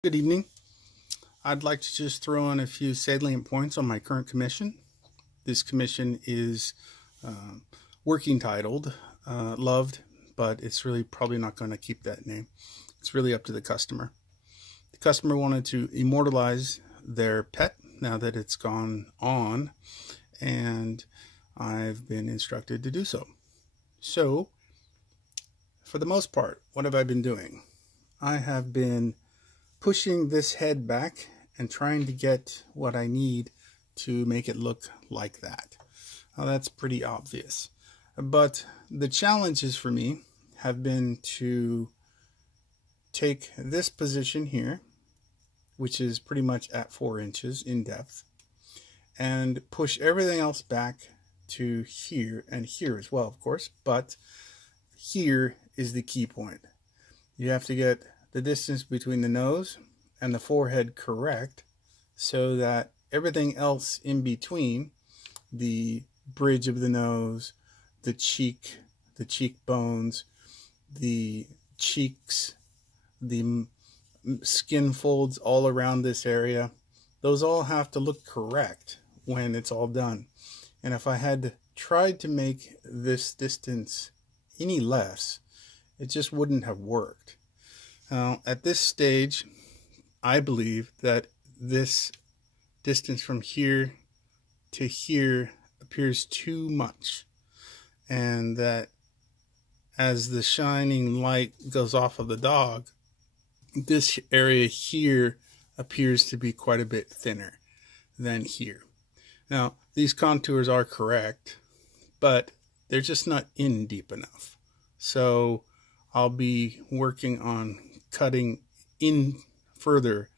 Good evening. I'd like to just throw in a few salient points on my current commission. This commission is uh, working titled Loved, but it's really probably not going to keep that name. It's really up to the customer. The customer wanted to immortalize their pet now that it's gone on, and I've been instructed to do so. So, for the most part, what have I been doing? I have been pushing this head back and trying to get what I need to make it look like that. Now that's pretty obvious. But the challenges for me have been to take this position here, which is pretty much at 4 inches in depth, and push everything else back to here and here as well, of course. But here is the key point. You have to get the distance between the nose and the forehead correct so that everything else in between, the bridge of the nose, the cheekbones, the cheeks, the skin folds all around this area, those all have to look correct when it's all done. And if I had tried to make this distance any less, it just wouldn't have worked. Now, at this stage, I believe that this distance from here to here appears too much, and that as the shining light goes off of the dog, this area here appears to be quite a bit thinner than here. Now, these contours are correct, but they're just not in deep enough. So I'll be working on cutting in further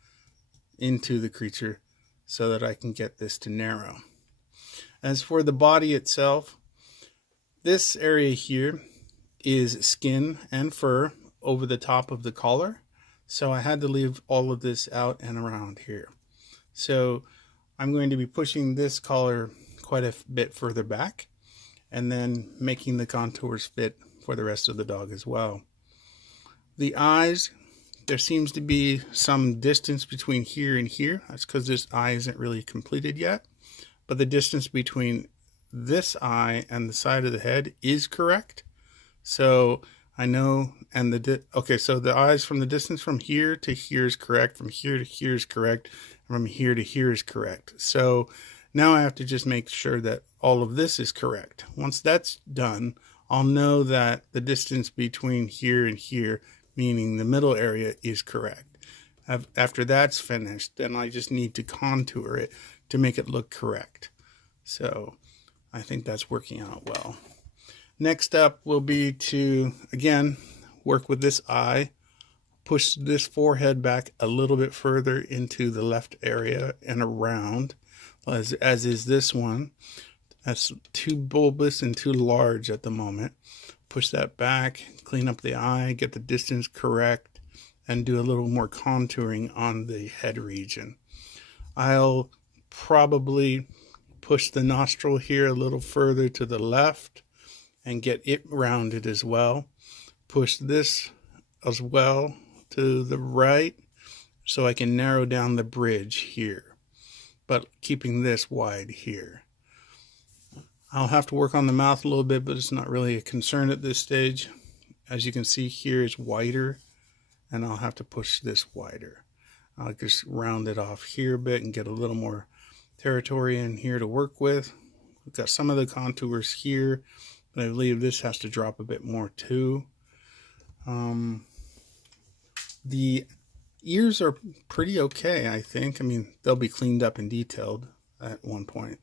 into the creature so that I can get this to narrow. As for the body itself, this area here is skin and fur over the top of the collar, so I had to leave all of this out and around here. So I'm going to be pushing this collar quite a bit further back and then making the contours fit for the rest of the dog as well. The eyes, there seems to be some distance between here and here. That's because this eye isn't really completed yet. But the distance between this eye and the side of the head is correct. So I know, and so the eyes from the distance from here to here is correct, from here to here is correct, and from here to here is correct. So now I have to just make sure that all of this is correct. Once that's done, I'll know that the distance between here and here, meaning the middle area, is correct. After that's finished, then I just need to contour it to make it look correct. So I think that's working out well. Next up will be to, again, work with this eye, push this forehead back a little bit further into the left area and around, as is this one. That's too bulbous and too large at the moment. Push that back, clean up the eye, get the distance correct, and do a little more contouring on the head region. I'll probably push the nostril here a little further to the left and get it rounded as well. Push this as well to the right so I can narrow down the bridge here, but keeping this wide here. I'll have to work on the mouth a little bit, but it's not really a concern at this stage. As you can see here, it's wider, and I'll have to push this wider. I'll just round it off here a bit and get a little more territory in here to work with. We've got some of the contours here, but I believe this has to drop a bit more too. The ears are pretty okay, I think. I mean, they'll be cleaned up and detailed at one point.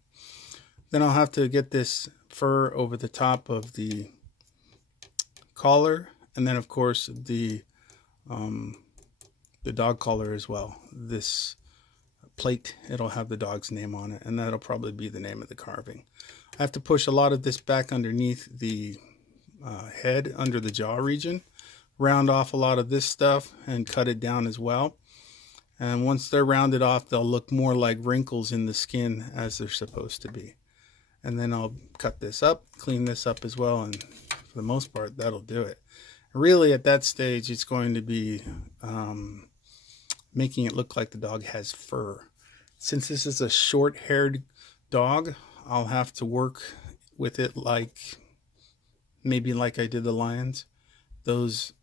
Then I'll have to get this fur over the top of the collar, and then of course the dog collar as well. This plate, it'll have the dog's name on it, and that'll probably be the name of the carving. I have to push a lot of this back underneath the head, under the jaw region, round off a lot of this stuff and cut it down as well. And once they're rounded off, they'll look more like wrinkles in the skin as they're supposed to be. And then I'll cut this up, clean this up as well, and for the most part, that'll do it. Really, at that stage, it's going to be making it look like the dog has fur. Since this is a short-haired dog, I'll have to work with it maybe like I did the lions. Those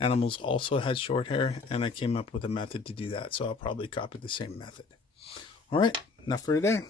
animals also had short hair, and I came up with a method to do that, so I'll probably copy the same method. All right, enough for today.